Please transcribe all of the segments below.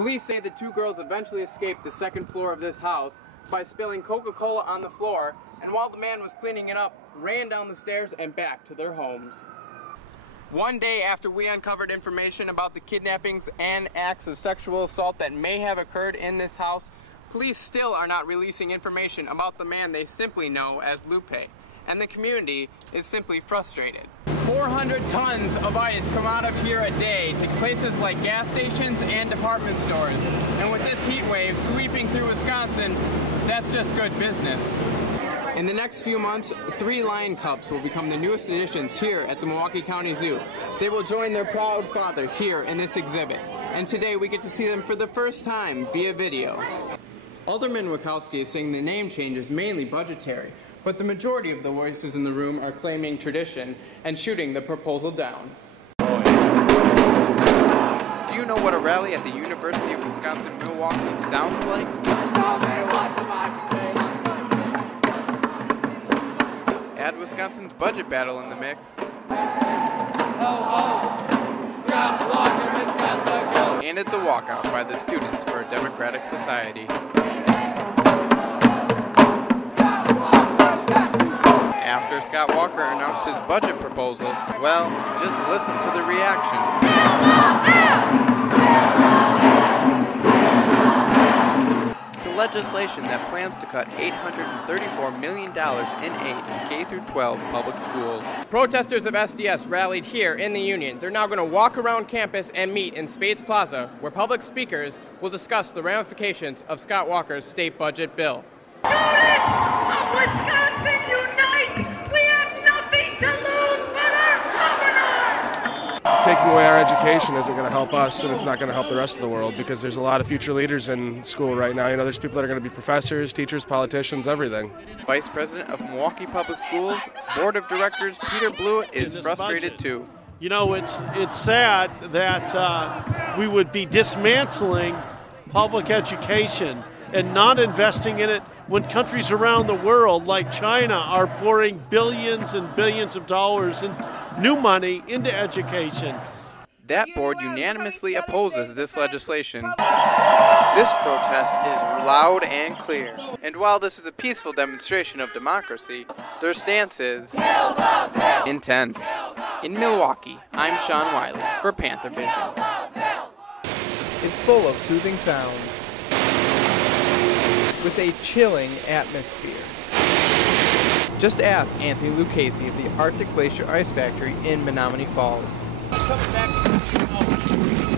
Police say the two girls eventually escaped the second floor of this house by spilling Coca-Cola on the floor, and while the man was cleaning it up, ran down the stairs and back to their homes. One day after we uncovered information about the kidnappings and acts of sexual assault that may have occurred in this house, police still are not releasing information about the man they simply know as Lupe, and the community is simply frustrated. 400 tons of ice come out of here a day to places like gas stations and department stores, and with this heat wave sweeping through Wisconsin, that's just good business. In the next few months, 3 lion cubs will become the newest additions here at the Milwaukee County Zoo. They will join their proud father here in this exhibit, and today we get to see them for the first time via video. Alderman Wachowski is saying the name change is mainly budgetary, but the majority of the voices in the room are claiming tradition and shooting the proposal down. Do you know what a rally at the University of Wisconsin-Milwaukee sounds like? Add Wisconsin's budget battle in the mix. And it's a walkout by the Students for a Democratic Society. After Scott Walker announced his budget proposal, well, just listen to the reaction. To legislation that plans to cut $834 million in aid to K-12 public schools. Protesters of SDS rallied here in the Union. They're now going to walk around campus and meet in Spates Plaza, where public speakers will discuss the ramifications of Scott Walker's state budget bill. Students of Wisconsin unite! We have nothing to lose but our governor! Taking away our education isn't going to help us, and it's not going to help the rest of the world, because there's a lot of future leaders in school right now. You know, there's people that are going to be professors, teachers, politicians, everything. Vice President of Milwaukee Public Schools Board of Directors Peter Blewett is frustrated too. You know, it's sad that we would be dismantling public education and not investing in it when countries around the world like China are pouring billions and billions of dollars in new money into education. That board unanimously opposes this legislation. This protest is loud and clear. And while this is a peaceful demonstration of democracy, their stance is intense. In Milwaukee, I'm Sean Wiley for Panther Vision. It's full of soothing sounds, with a chilling atmosphere. Just ask Anthony Lucchese of the Arctic Glacier Ice Factory in Menominee Falls.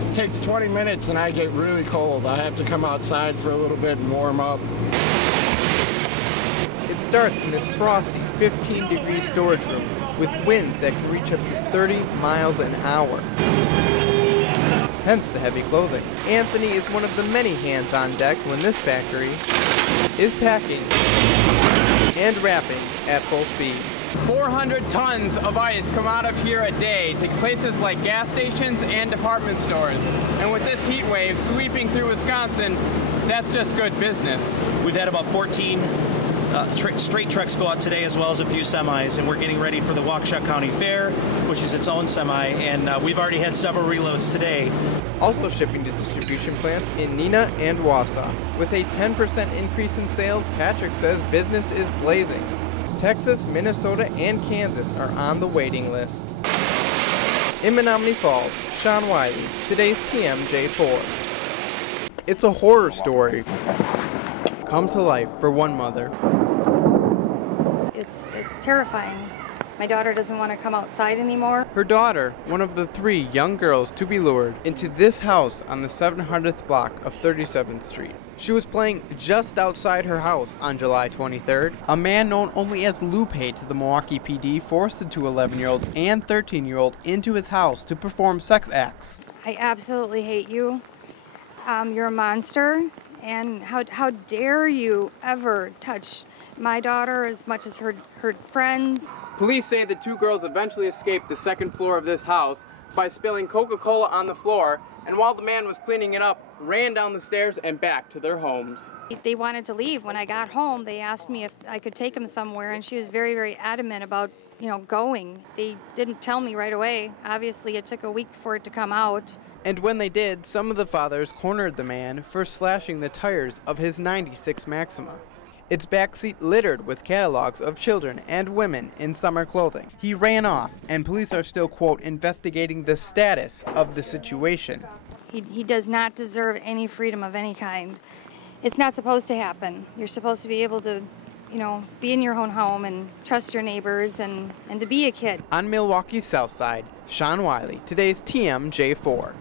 It takes 20 minutes and I get really cold. I have to come outside for a little bit and warm up. It starts in this frosty 15-degree storage room with winds that can reach up to 30 miles an hour. Hence the heavy clothing. Anthony is one of the many hands on deck when this factory is packing and wrapping at full speed. 400 tons of ice come out of here a day to places like gas stations and department stores. And with this heat wave sweeping through Wisconsin, that's just good business. We've had about 14 straight trucks go out today, as well as a few semis, and we're getting ready for the Waukesha County Fair, which is its own semi, and we've already had several reloads today. Also shipping to distribution plants in Neenah and Wausau. With a 10% increase in sales, Patrick says business is blazing. Texas, Minnesota, and Kansas are on the waiting list. In Menominee Falls, Sean Wiley, today's TMJ4. It's a horror story come to life for one mother. It's terrifying. My daughter doesn't want to come outside anymore. Her daughter, one of the 3 young girls to be lured into this house on the 700th block of 37th Street. She was playing just outside her house on July 23rd. A man known only as Lupe to the Milwaukee PD forced the 2 11-year-olds and 13-year-old into his house to perform sex acts. I absolutely hate you. You're a monster. And how dare you ever touch my daughter as much as her friends. Police say the 2 girls eventually escaped the second floor of this house by spilling Coca-Cola on the floor, and while the man was cleaning it up, ran down the stairs and back to their homes. They wanted to leave. When I got home, they asked me if I could take them somewhere, and she was very, very adamant about, going. They didn't tell me right away. Obviously, it took a week for it to come out. And when they did, some of the fathers cornered the man for slashing the tires of his '96 Maxima. Its backseat littered with catalogs of children and women in summer clothing. He ran off, and police are still, quote, investigating the status of the situation. He does not deserve any freedom of any kind. It's not supposed to happen. You're supposed to be able to, be in your own home and trust your neighbors and to be a kid. On Milwaukee's South Side, Sean Willey, today's TMJ4.